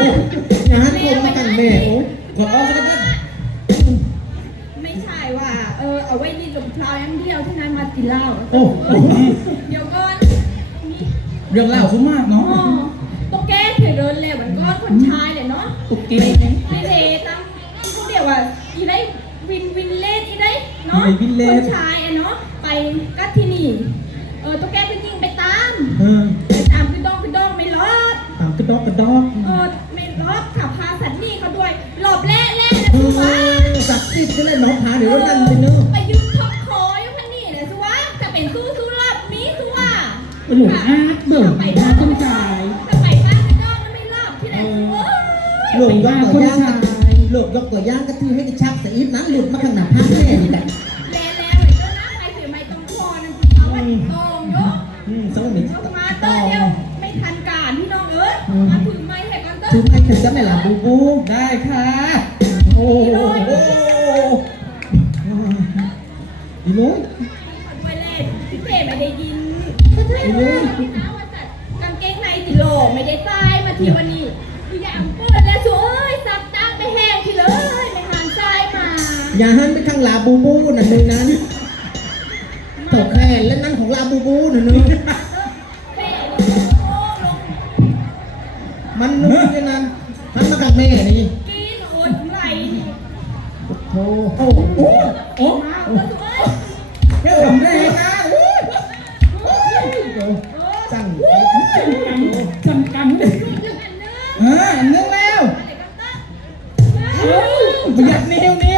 งานคงมาตั้งแม่โอ้กดออกซะกันไม่ใช่ว่า เออเอาไว้นี่กับพลาวอย่างเดียวที่นายมากินเหล้าโอ้เดี๋ยวก่อนเรื่องเล่าคือมากอ๋อเนาะตุ๊กแกเคยเดินเลยเหมือนก้อนคนชายเลยเนาะตุ๊กแกไปเทตั้งเขาเรียกว่าอีได้วินวินเลสอีได้เนาะไอ้วินเลคสนชายอะเนาะไปกัดที่นี่เออตุ๊กแกก็ยิงไปตามเออไปตามคือดองคือดองไม่รอดตามกระดอกกระดอก เลยน้องพาเดี๋ยวนั่นไปเนอะไปยืนท็อปคออยู่พันนี่นะสุวะจะเป็นสู้สู้รอบมีสุวะหลวงอาร์ตเบิ่งไปมาบ้านคนจ่ายจะไปบ้านไม่ต้องไม่รอบที่ไหนเว้ยหลวงยกตัวย่างกันหลวงยกตัวย่างก็คือให้กระชับสะอีดนั้นหลุดมาข้างหน้าพาแม่นี่แหละแล่แล้วเลยก็นะใครถือไม้ตรงคอนั่นคือเขาว่าโอ่งยกอืมสมัยนี้ยกมาเตอร์เดียวไม่ทันการพี่น้องเอ้ยมาถือไม้ให้ก่อนเตอถึงร์ไอ้ถึงจะไม่หลับบูบูได้ค่ะ อย่าหันไปข้างลาบูบูนั่นเลยนั้นตกแค่และนั่นของลาบูบูนั่นเลยเป้นี่โอ้ลงมันนุ่มเลยนั้นหันมากับแม่นี่กินอดไหลโอ้โหโอ้โหโอ้มาก็สวยเฮ้ยผมได้นะโอ้โอ้ยจังจำกันเลยอยู่อันนึงเอออันนึงแล้วประหยัดนิ้วนิ้ว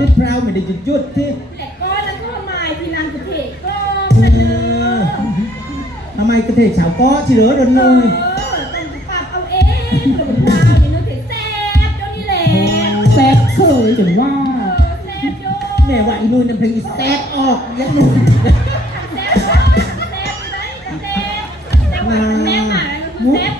นิดพราวไม่ได้จุดจุดที่แหละก้อนแล้วก็มาทีนันสุเทก็มาเนื้อทำไมกระเทยสาวก้อที่เหลือโดนเอเลอยต้องปรับเอาเองหรือเปล่าเนี่ยนึกถึงแซ่บเจ้านี่แหละแซ่บเคยจนว่าเออแซ่บโยแม่ว่าอีนุ่นนั่นเพลงอีแซดออกยังนุ่นแซ่บแซ่บแซ่บเลยแซ่บแต่ว่าแม่หมาแซ่บ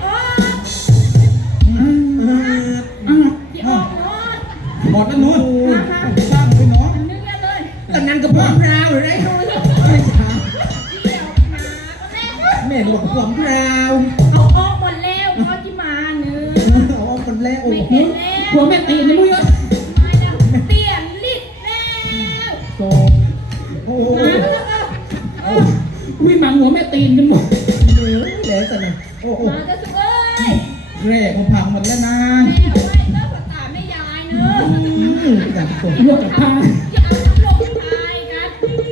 อ๋ออื ตอนนั้นก็พร้อมพราวเลยไม่ใช่เดี๋ยวมาแม่บอกพร้อมพราวเอาออกหมดแล้วเขาที่มาเนื้อเอาออกคนแรกโอ้ไม่โหเห็นแล้วหัวแม่ตีนนมึงเอ้ยไม่แล้วเปลี่ยนลิดแล้วโตโอ้โหมาแล้วเออวิ่งมาหัวแม่ตีนกันหมดเดือยแล้วสินะโอ้โหมาจะสุกเอ้ยแรกมันพังหมดแล้วนะแม่เอาไว้เลิกภาไม่ยายเนอ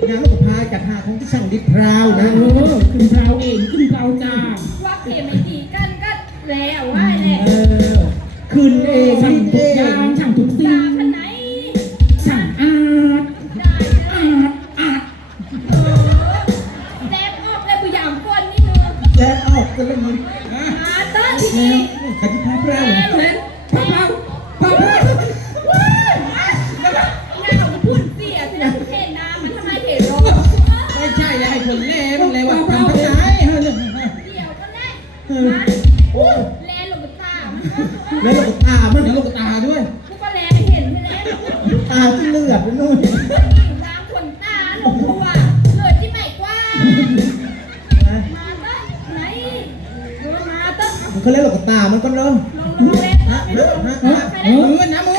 งานลูกพายจัดหาของที่ช่างดิบพราวนะเออขึ้นเราเองขึ้นเราจ้า ว่าเปลี่ยนไม่ดีกันก็แล้วว่าแหละเออคืนเองช่างนี่เอทุกอย่างงช่างทุกสิ่ด่างขนาดไหนช่างอาร์ตได้เลอายร์ตอาร์ตเออแซบออกเลยบุยามคนนี่เนอะแซดออกกันแล้วมึงอะมาเต้นทีนี้ขัดที่พายพราวเล่นพ ใช่แล้วให้คนเล่มันเลยว่าทำไปไหนเออเดี๋ยวก็แน่นะโอ้แลลงตามันแล้วเราก็ตามันแล้วลูกตาด้วยกูก็แลไม่เห็นไม่แลตาที่เลือดไปนู่นล้างขนตาลงตัวเลยที่ไหนกว่ามาต้นไหนเออมาต้นมันเขาเรียกเราก็ตามันก็เริ่มลงลงเล่นฮะเริ่มฮะฮะเออนะมือ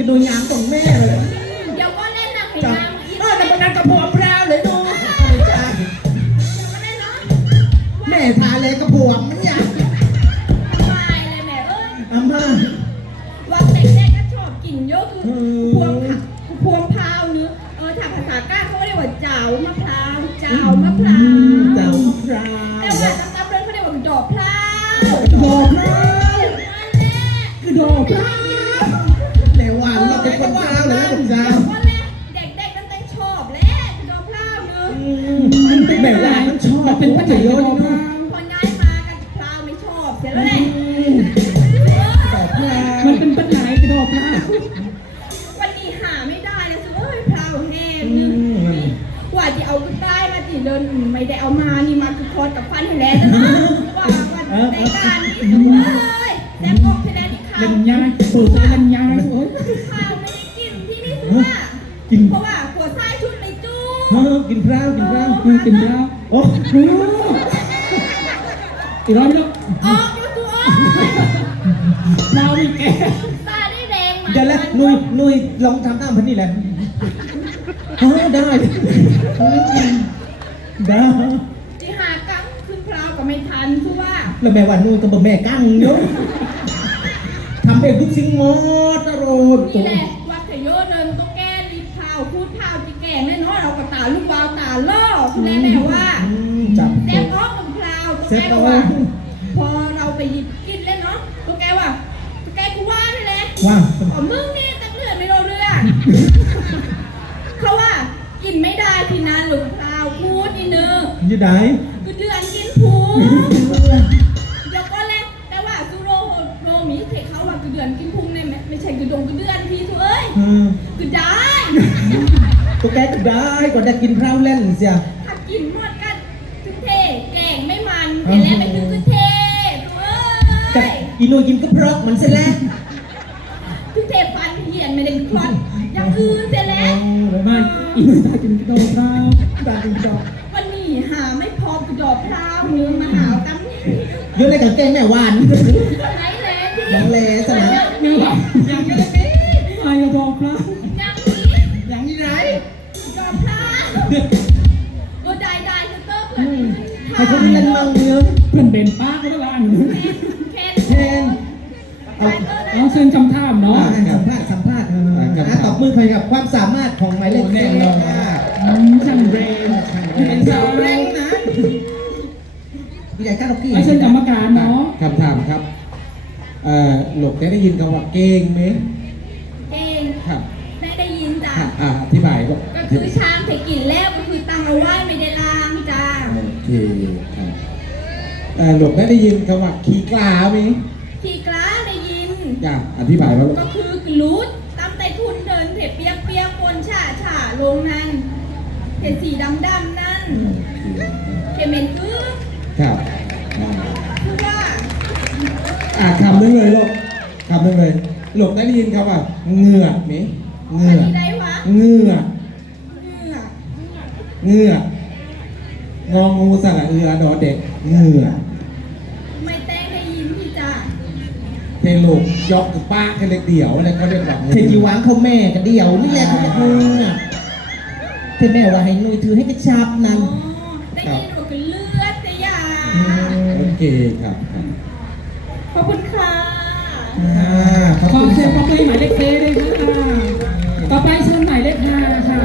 กกระดูยางของแม่เลยเดี๋ยวก็เล่นหนักให้จับน้ำอีกเออแต่มันนั้นกับผัวพราวเลยดูเดี๋ยวก็เล่นเนาะแม่ทาเลยกับผัวมันอยากไม่เลยแม่เอ้ยอาม่าว่าเด็กๆก็ชอบกินเยอะคือพวงผักพวงพราวเนื้อเออถ้าภาษากล้าเขาเรียกว่าเจ้ามะพร้าวเจ้ามะพร้าวเจ้าพราแต่ว ว่าตำๆเรื่องเขาเรียกว่าดอกพร้าวดอกพราวนั่นแหละคือดอกพราว ไม่ได้เอามานี่มาคือคอดกับฟันให้แล้วนะว่าวันในการนี้เอ้ยแต่กอกแล้วที่ข้าเล่วนยายเปิดใจเล่นยายโอ้ยข้าวไม่ได้กินที่นี่สุว่ากินเพราะว่าหัวไส้ชุดในจู้เออกินพร้าวกินพร้าวคือกินแล้วโอ้โอ้อีกรอบนึงออกอยู่ตัวเราอีกแกตาได้แรงมาเดี๋ยวแล้วนุยนุยลองทำตามพันนี่แหละได้ ได้ที่หากังขึ้นพราวก็ไม่ทันสุว่าแล้วแม่ว่านุยก็บอกแม่กั้งเนาะทำเองทุกสิ่งหมดนะโรดนี่แหละวัดเถโยเดินก็แก้รีบเผาพูดเผาจีแกงแน่นอนเราก็ตาลูกวาวตาล่อคุณแม่แม่ว่าอืมจับแซ่บอ้อมพราวตัวแกก็ว่า พอเราไปหยิบกินแล้วเนาะตัวแกว่าตัวแกกูว่านี่แหละว่าอ๋อมึงนี่ตักเลือดไม่รู้เรื่องเขาว่ากินไม่ได้ทีนั้นหลวงพราวพูดอีเนื้ออยู่ไหนกูเดือนกินผูเดี๋ยวก็แล้วแต่ว่าซูโรโรมีเทเขาว่ากูเดือนกินพุงเนี่ยไม่ไม่ใช่กูดงกูเดือนทีเถอะเอ้ยอืมกูได้ตัวแกก็ได้ก็ได้กินพร้าวเล่นเสียถ้ากินหมดกันถึงเทแกงไม่มันแต่แล้วไปถึงคือเทตัวกับเอ้ยอีนุยกินก็เพราะมันเสร็จแล้วถึงเทฟันเหียนไม่ได้คลอดอย่างอื่นเสร็จแล้วไม่อีกตากินกระโดดเราตากินดอกวันนี้ หาไม่พอกูดอกพร้าวนึงมาหากันนี่เยอะเลยกับแกงแม่หวานไหนแหละที่น้องเลสนะยังหลับยังไม่ได้ปีไอ้กระโดดเรายังนี้อย่างนี้ไหนดอกพร้าวก็ได้ได้คือเตอร์เพื่อนให้เขาเล่นมังเนื้อเพื่อนเป็นป้าก็ได้บ้านแคนแทนเอาเตอร์ได้เอาเชิญคำถามเนาะสัมภาษณ์สัมภาษณ์อะตบมือใครกับความสามารถของหมายเลขแน่นอนอืมช่างเรง เป็นสาวแรงนะพี่ใหญ่ก้าวกี้ไอ้เชิญกรรมการเนาะคำถามครับเอ่อหลกได้ได้ยินคำว่าเก่งไหมเองครับได้ได้ยินจ้ะอะอะอธิบายก็ก็คือชามเทกินแล้วก็คือตังเอาไว้ไม่ได้ล้างจ้าโอเคครับเอ่อหลกได้ได้ยินคำว่าขี้กลาไหมทีกล้าได้ยินอยากอธิบายว่าก็คือกรูดตามไตทุนเดินเถเปียกเปียกปนฉ่าฉ่าลงนั่นเห็นสีดำดำๆนั่ นเคเมนคือครับอ่าคือว่าอะคำนึงเลยลูกคำนึงเลยหลกได้ยินคำว่าเหงือกไหมเหงือันอกนี้ได้วะเหงือกเหงื่อเหงือกงองูสระเอือดอเด็กเหงือกไม่แต้งได้ยินพี่จ้าเพลงยกกับป้าแค่เล็กเดี่ยวอะไรเขาเรียกแบบเทจีหวางเขาแม่กันเดียวนี่แหละเขาจะดูน่ะเทแม่ว่าให้นุยถือให้กระชับอ๋นั่นอได้ยินว่าคือเลือดแต่ยาโอเคครับครับขอบคุณค่ะอ่าขอบขอคุณเชิญคปรัอบเปหมายเลขเเลยค่ะ ต่อไปเชิญหมายเลขห้าค่ะ